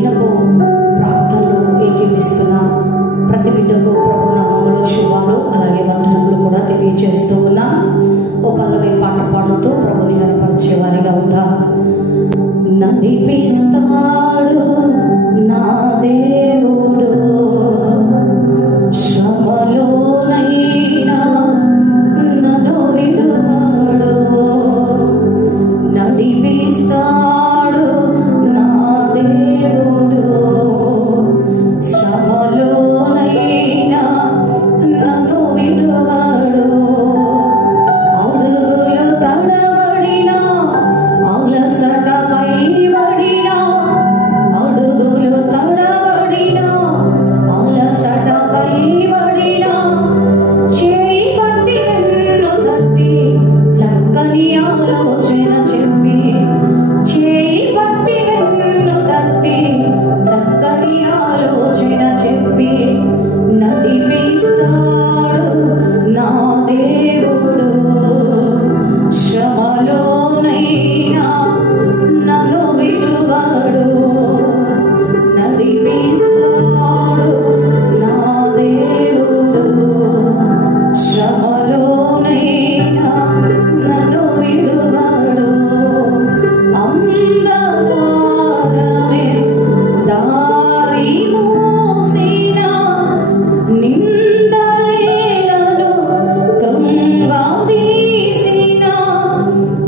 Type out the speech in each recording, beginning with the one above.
దినపు ప్రార్థనలు ఏకీపిస్తున్న ప్రతి బిడ్డకు ప్రభు నామములో శుభాలు అలాగే వందనములు కూడా తెలియజేస్తూ ఉన్నా. ఓ పల్లవి పాట పాడుతూ ప్రభుని కనపరిచే వారిగా ఉందా. నడిపిస్తాడు నా దేవుడు శ్రమలోనైనా నన్ను విడువడు. నడిపిస్తాడు నా దేవుడు శ్రమలోనైనా నన్ను విడువడు. అడుగులు తడబడినా అలసటపై పడినా, అడుగులు తడబడినా అలసటపై పడినా, చేయి పట్టి నన్ను తట్టి చక్కని ఆలోచన చెప్పి, చేయి పట్టి నన్ను తట్టి చక్కని ఆలోచన చెప్పి నడిపిస్తాడు నా దేవుడు శ్రమలోనైనా నన్ను విడువడు. నడిపిస్తాడు నా దేవుడు శ్రమలోనైనా నన్ను విడువడు. అంధకారమే దారి మూసిన, నిందలేలను కృంగదీసిన,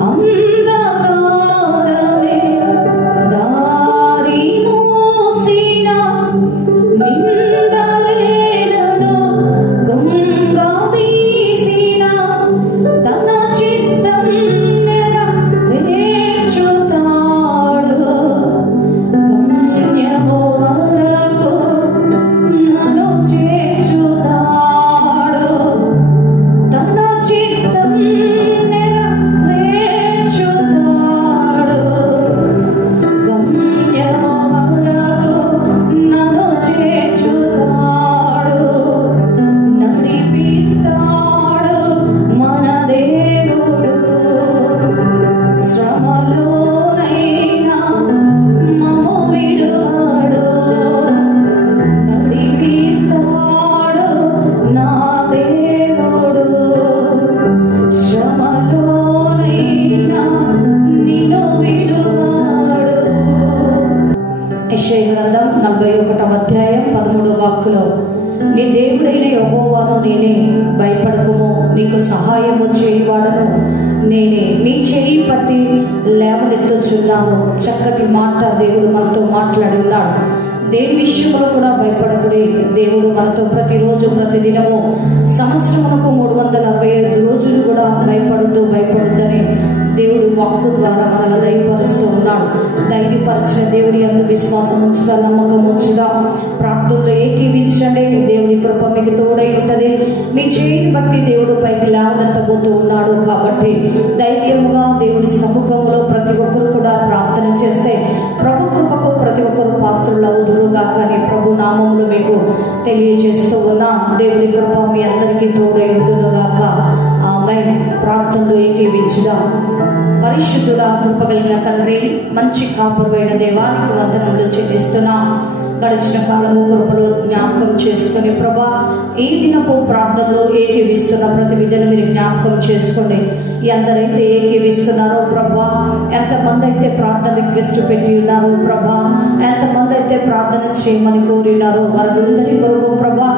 అంధకారమే దారి మూసిన, నిందలేలను కృంగదీసిన, తన చిత్తం నెరవేర్చుతాడు. గమ్యము వరకు నన్ను చేర్చుతాడు. తన చిత్తం నెరవేర్చుతాడు. గమ్యము వరకు నన్ను చేర్చుతాడు. నడిపిస్తాడు మన దేవుడు శ్రమలోనైనా మమ్ము విడువడు. నడిపిస్తాడు నా దేవుడు శ్రమలోనైనా నిన్ను విడువడు. యెషయా గ్రంథం 41వ అధ్యాయం 13వ వాక్యలో, నీ దేవుడైన యెహోవాను నేనే, భయపడకుము, నీకు సహాయము చేయువాడను నేనే, నీ చేయి పట్టి లేవనెత్తుచున్నాను. చక్కటి మాట దేవుడు మనతో మాట్లాడి ఉన్నాడు. దేని విషయంలో కూడా భయపడకుడి. దేవుడు మనతో ప్రతిరోజు ప్రతిదినము సంవత్సరమునకు 365 రోజులు కూడా భయపడొద్దని దేవుడు వాక్కు ద్వారా మనల్ని ధైర్యపరుస్తూ ఉన్నాడు. ధైర్యపరిచిన దేవుడి యందు విశ్వాసం ఉంచుగా, నమ్మకం ఉంచుగా, ప్రార్థనలో ఏకీవించండి. దేవుడి కృప మీకు తోడై ఉంటది. మీ చేయిని బట్టి దేవుడు పైకి లేవనెత్తబోతూ ఉన్నాడు. కాబట్టి ధైర్యముగా దేవుడి సముఖంలో ప్రతి ఒక్కరు కూడా ప్రార్థన చేస్తే ప్రభు కృపకు ప్రతి ఒక్కరు పాత్రలు అవుదురుగా. కానీ ప్రభు నామములు మీకు తెలియజేస్తూ ఉన్నా. దేవుడి కృప మీ అందరికీ తోడై ఉండునుగాక. ఆమేన్. ప్రార్థనలో ఏకీవించుగా. పరిశుద్ధుడా, కృపగలిగిన తండ్రి, మంచి కాపురువైన దేవానికి వందనములు చెల్లిస్తున్నా. గడిచిన కాలము కృపలో జ్ఞాపకం చేసుకుని ప్రభా, ఈ దినపు ప్రార్థనలో ఏకీవిస్తున్న ప్రతి బిడ్డను మీరు జ్ఞాపకం చేసుకోండి. ఎందరైతే ఏకీవిస్తున్నారో ప్రభా, ఎంతమంది అయితే ప్రార్థన రిక్వెస్ట్ పెట్టి ఉన్నారో ప్రభా, ఎంతమంది అయితే ప్రార్థన చేయమని కోరినారో వారందరి కొరకు ప్రభా,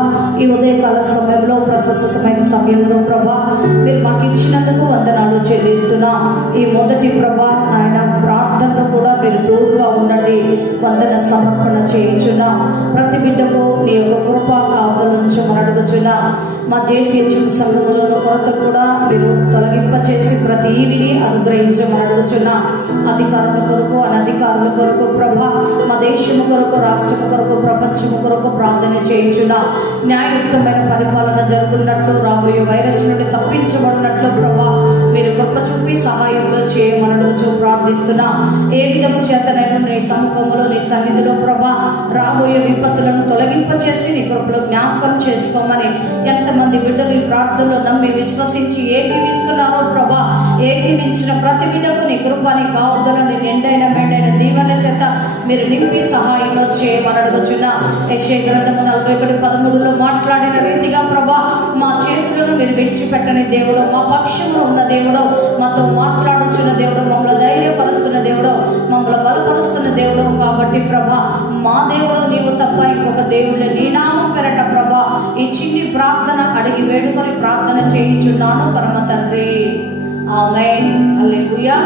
ఈ ఉదయకాల సమయంలో ప్రశస్తమైన సమయంలో ప్రభా మీరు మాకు ఇచ్చినందుకు వందనాలు చెల్లిస్తున్నా. ఈ మొదటి ప్రభా ఆయన ప్రార్థనలో కూడా మీరు తోడుగా ఉండండి. వందన సమర్పణ చేయించున్నా. ప్రతి బిడ్డకు నీ యొక్క కృప కావదలుంచమని అడుగుచున్నా. మా JCHM సంఘములను కొరత కూడా మీరు తొలగింపచేసి ప్రతి ఈవిని అనుగ్రహించమని అడుగుచున్నా. అధికారుల కొరకు, అనధికారుల కొరకు ప్రభా, మా దేశము కొరకు, రాష్ట్రము కొరకు, ప్రపంచము కొరకు ప్రార్థన చేయించున్నా. న్యాయయుక్తమైన పరిపాలన జరుగుతున్నట్లు, రాబోయే వైరస్ నుండి తప్పించబడినట్లు ప్రభా మీరు కృప చూపి సహాయంలో చేయమనడుచు ప్రార్థిస్తున్నా. ఏ విధము చేతనైనా నీ సముఖంలో నీ సన్నిధిలో ప్రభా రాబోయే విపత్తులను తొలగింపచేసి నీ కృపలో జ్ఞాపకం చేసుకోమని ఎంతమంది బిడ్డలు ఈ ప్రార్థనలో నమ్మి విశ్వసించి ఏకీవిస్తున్నారో ప్రభా, ఏకీవించిన ప్రతి బిడ్డకు నీ కృప నీ కావుదలని నిండైన మెండైన దీవెన చేత మీరు నింపి సహాయంలో చేయమనడుచున్నా. యెషయా గ్రంథము 41:13 మాట్లాడిన రీతిగా ప్రభా మా చేతులను మీరు విడిచిపెట్టని దేవుడు, మా పక్షంలో ఉన్న దేవుడు, మాతో మాట్లాడుచున్న దేవుడు, మమ్మల్ని ధైర్యపరుస్తున్న దేవుడు, మమ్మల్ని బలపరుస్తున్న దేవుడు కాబట్టి ప్రభా మా దేవుడు నీవు తప్ప ఇంకొక దేవుడు నీ నామం పెరట ప్రభా ఈ చిన్ని ప్రార్థన అడిగి వేడుకొని ప్రార్థన చేయించున్నాను పరమ తండ్రి. ఆమేన్. హల్లెలూయా.